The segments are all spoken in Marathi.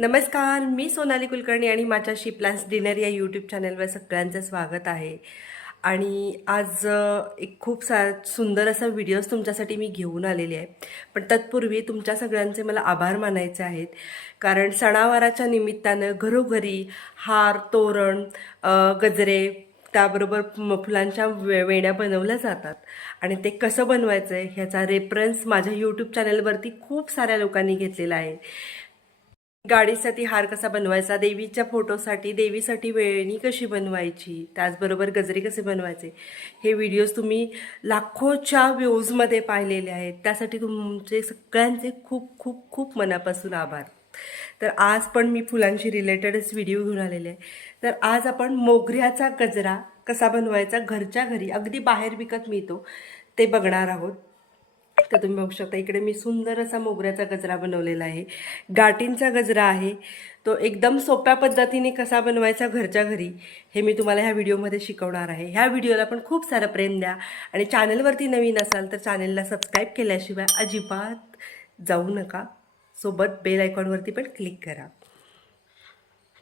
नमस्कार, मी सोनाली कुलकर्णी आणि माझ्या शी प्लान्स डिनर या यूट्यूब चॅनलवर सगळ्यांचं स्वागत आहे. आणि आज एक खूप सुंदर असा व्हिडिओज तुमच्यासाठी मी घेऊन आलेली आहे. पण तत्पूर्वी तुमच्या सगळ्यांचे मला आभार मानायचे आहेत, कारण सणावाराच्या निमित्तानं घरोघरी हार, तोरण, गजरे, त्याबरोबर फुलांच्या वेण्या बनवल्या जातात. आणि ते कसं बनवायचं आहे ह्याचा रेफरन्स माझ्या यूट्यूब चॅनलवरती खूप साऱ्या लोकांनी घेतलेला आहे. गाडीसाठी हार कसा बनवायचा, देवीच्या फोटोसाठी, देवीसाठी वेणी कशी बनवायची, त्याचबरोबर गजरे कसे बनवायचे, हे व्हिडिओज तुम्ही लाखोच्या व्ह्यूजमध्ये पाहिलेले आहेत. त्यासाठी तुमचे सगळ्यांचे खूप खूप खूप मनापासून आभार. तर आज पण मी फुलांशी रिलेटेडच व्हिडिओ घेऊन आलेले आहे. तर आज आपण मोगऱ्याचा गजरा कसा बनवायचा घरच्या घरी, अगदी बाहेर विकत मिळतो, ते बघणार आहोत. तर तुम्ही बघू शकता, इकडे मी सुंदर असा मोगऱ्याचा गजरा बनवलेला आहे. गाठींचा गजरा आहे. तो एकदम सोप्या पद्धतीने कसा बनवायचा घरच्या घरी हे मी तुम्हाला ह्या व्हिडिओमध्ये शिकवणार आहे. ह्या व्हिडिओला पण खूप सारं प्रेम द्या आणि चॅनलवरती नवीन असाल तर चॅनलला सबस्क्राईब केल्याशिवाय अजिबात जाऊ नका. सोबत बेल आयकॉनवरती पण क्लिक करा.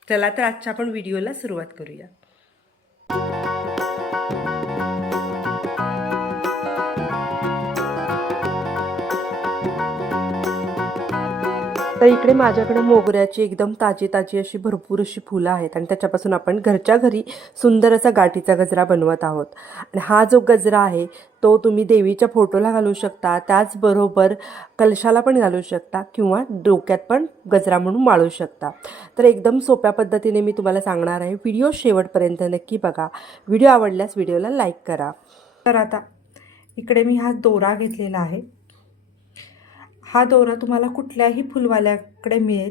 चला तर आजच्या आपण व्हिडिओला सुरुवात करूया. तर इकडे माझ्याकडे मोगऱ्याची एकदम ताजी ताजी अशी भरपूर अशी फुलं आहेत आणि त्याच्यापासून आपण घरच्या घरी सुंदर असा गाठीचा गजरा बनवत आहोत. आणि हा जो गजरा आहे तो तुम्ही देवीच्या फोटोला घालू शकता, त्याचबरोबर कलशाला पण घालू शकता किंवा डोक्यात पण गजरा म्हणून माळू शकता. तर एकदम सोप्या पद्धतीने मी तुम्हाला सांगणार आहे. व्हिडिओ शेवटपर्यंत नक्की बघा. व्हिडिओ आवडल्यास व्हिडिओला लाईक करा. तर आता इकडे मी हा दोरा घेतलेला आहे. हा दोरा तुम्हाला कुठल्याही फुलवाल्याकडे मिळेल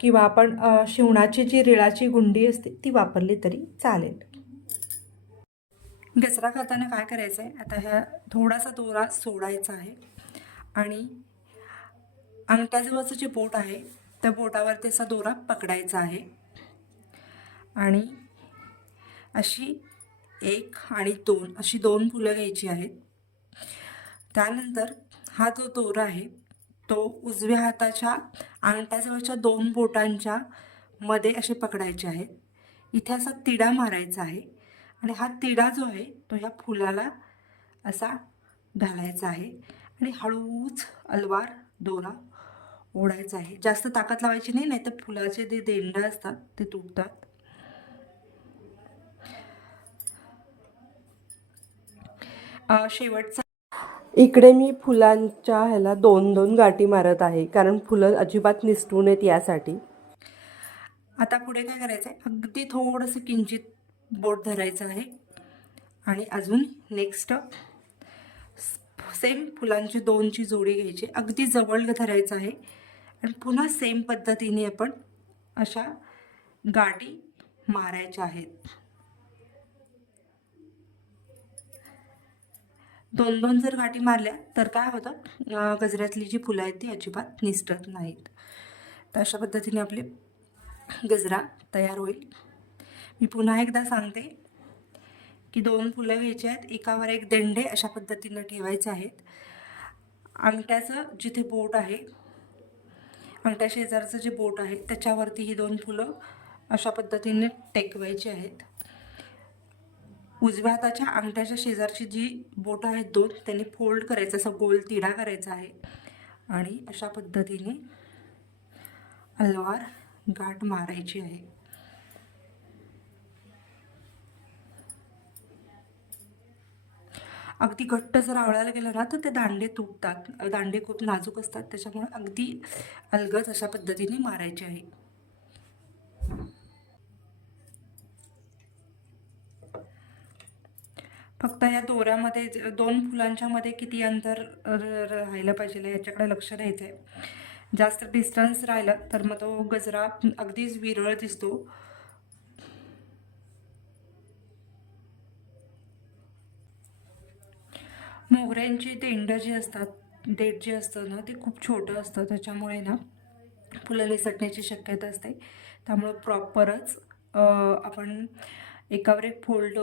किंवा आपण शिवणाची जी रिळाची गुंडी असते ती वापरली तरी चालेल. गजरा करताना काय करायचं आहे, आता ह्या थोडासा दोरा सोडायचा आहे आणि अंगठ्याजवळचं जे बोट आहे त्या बोटावरती असा दोरा पकडायचा आहे आणि अशी 1 आणि 2 अशी 2 फुलं घ्यायची आहेत. त्यानंतर हा जो दोरा आहे तो उजव्या हाताच्या अंगठ्याजवळच्या 2 बोटांच्या मध्ये असे पकडायचे आहेत. इथे असा तिडा मारायचा आहे आणि हा तिडा जो आहे तो ह्या फुलाला असा घालायचा आहे आणि हळूच अलवार दोरा ओढायचा आहे. जास्त ताकद लावायची नाही, नाहीतर फुलाचे जे देंड असतात ते तुटतात. शेवटचा इकडे मी फुलांच्या ह्याला 2-2 गाठी मारत आहे, कारण फुलं अजिबात निसटू नयेत यासाठी. आता पुढे काय करायचं आहे, अगदी थोडंसं किंचित बोट धरायचं आहे आणि अजून नेक्स्ट सेम फुलांची 2ची जोडी घ्यायची, अगदी जवळ धरायचं आहे आणि पुन्हा सेम पद्धतीने आपण अशा गाठी मारायच्या आहेत. 2-2 जर गाठी मारल्या तर काय होतं, गजऱ्यातली जी फुलं आहेत ती अजिबात निसटत नाहीत. तर अशा पद्धतीने आपले गजरा तयार होईल. मी पुन्हा एकदा सांगते की 2 फुलं घ्यायची आहेत, एकावर एक देंडे अशा पद्धतीनं ठेवायचे आहेत. अंगठ्याचं जिथे बोट आहे, अंगठ्या शेजारचं जे बोट आहे त्याच्यावरती ही 2 फुलं अशा पद्धतीने टेकवायची आहेत. उजव्या हाताच्या अंगठ्याच्या शेजारची जी बोट आहेत 2 त्यांनी फोल्ड करायचं, असा गोल तिडा करायचा आहे आणि अशा पद्धतीने अलवार गाठ मारायची आहे. अगदी घट्ट जर आवळायला गेलं ना तर ते दांडे तुटतात. दांडे खूप नाजूक असतात, त्याच्यामुळे अगदी अलगद अशा पद्धतीने मारायचे आहे. फक्त या दोऱ्यामध्ये 2 फुलांच्या मध्ये किती अंतर राहिलं पाहिजे याच्याकडे लक्ष द्यायचं आहे. जास्त डिस्टन्स राहिलं तर मग तो गजरा अगदीच विरळ दिसतो. मोगऱ्यांची देंड जी असतात, देठ जे असतं ना ते खूप छोटं असतं, त्याच्यामुळे ना फुलं निसटण्याची शक्यता असते. त्यामुळं प्रॉपरच आपण एकावर एक फोल्ड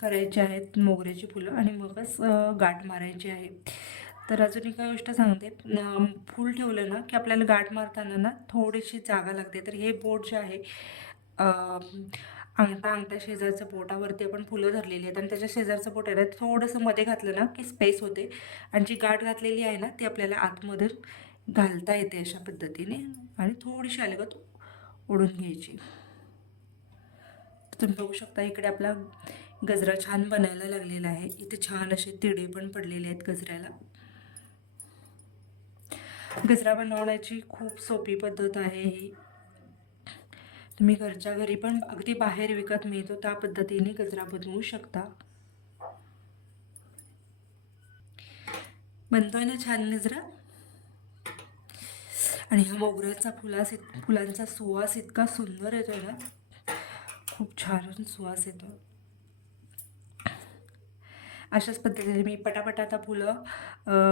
करायचे आहेत मोगऱ्याची फुलं आणि मगच गाठ मारायची आहे. तर अजून एक गोष्ट सांगते, फूल ठेवलं ना की आपल्याला गाठ मारताना ना थोडीशी जागा लागते. तर हे बोट जे आहे, अंगठा शेजारचं बोटावरती आपण फुलं धरलेली आहेत आणि त्याच्या शेजारचं बोट आहे ना थोडंसं मध्ये घातलं ना की स्पेस होते आणि जी गाठ घातलेली आहे ना ती आपल्याला आतमधून घालता येते अशा पद्धतीने आणि थोडीशी अलगद ओढून घ्यायची. तुम्ही बघू शकता इकडे आपला गजरा छान बनायला लागलेला आहे. इथे छान असे तिडे पण पडलेले आहेत गजऱ्याला. गजरा बनवण्याची खूप सोपी पद्धत आहे ही. तुम्ही घरच्या घरी पण अगदी बाहेर विकत मिळतो त्या पद्धतीने गजरा बनवू शकता. बनतोय ना छान गजरा. आणि हा मोगऱ्याचा फुलांचा सुवास इतका सुंदर येतोय ना, खूप छान सुवास येतो. अशाच पद्धतीने मी पटापट आता फुलं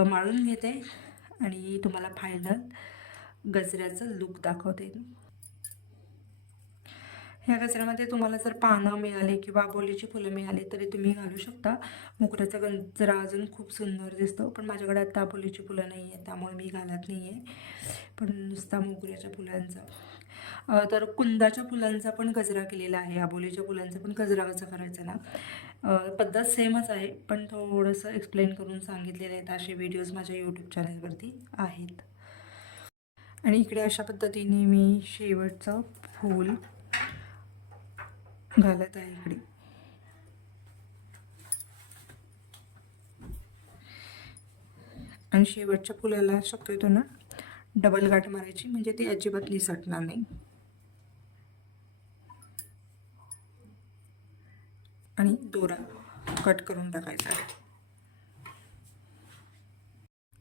माळून घेते आणि तुम्हाला फायनल गजऱ्याचं लुक दाखवते. ह्या गजऱ्यामध्ये तुम्हाला जर पानं मिळाली किंवा आबोलीची फुलं मिळाली तरी तुम्ही घालू शकता. मोगऱ्याचा गजरा अजून खूप सुंदर दिसतो, पण माझ्याकडे आता आबोलीची फुलं नाही आहे त्यामुळे मी घालत नाही आहे, पण नुसता मोगऱ्याच्या फुलांचा. तर कुंदाच्या फुलांचा पण गजरा केलेला आहे. आबोलीच्या फुलांचा पण गजरा कसा करायचा ना, पद्धत सेमच आहे, पण थोडंसं एक्सप्लेन करून सांगितलेले आहेत. असे व्हिडिओज माझ्या यूट्यूब चॅनलवरती आहेत. आणि इकडे अशा पद्धतीने मी शेवटचं फूल घालत आहे इकडे. आणि शेवटच्या फुलाला शक्यतो ना डबल गाठ मारायची, म्हणजे ती अजिबात निसटणार नाही. आणि दोरा कट करून टाकायचा.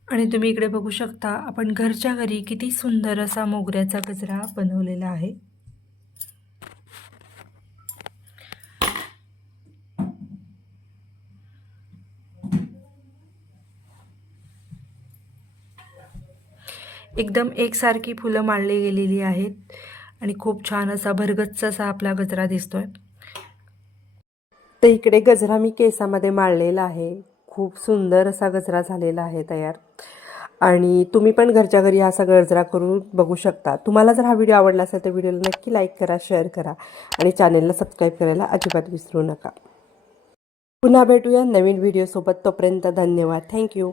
आणि तुम्ही इकडे बघू शकता आपण घरच्या घरी किती सुंदर असा मोगऱ्याचा गजरा बनवलेला आहे. एकदम एकसारखी फुलं माळली गेलेली आहेत आणि खूप छान असा भरगच्च असा आपला गजरा दिसतोय. तर इकडे गजरा मी केसामध्ये माळलेला आहे. खूप सुंदर असा गजरा झालेला आहे तयार. आणि तुम्ही पण घरच्या घरी असा गजरा करून बघू शकता. तुम्हाला जर हा व्हिडिओ आवडला असेल तर व्हिडिओला नक्की लाईक करा, शेअर करा आणि चॅनेलला सबस्क्राईब करायला अजिबात विसरू नका. पुन्हा भेटूया नवीन व्हिडिओसोबत. तोपर्यंत धन्यवाद. थँक्यू.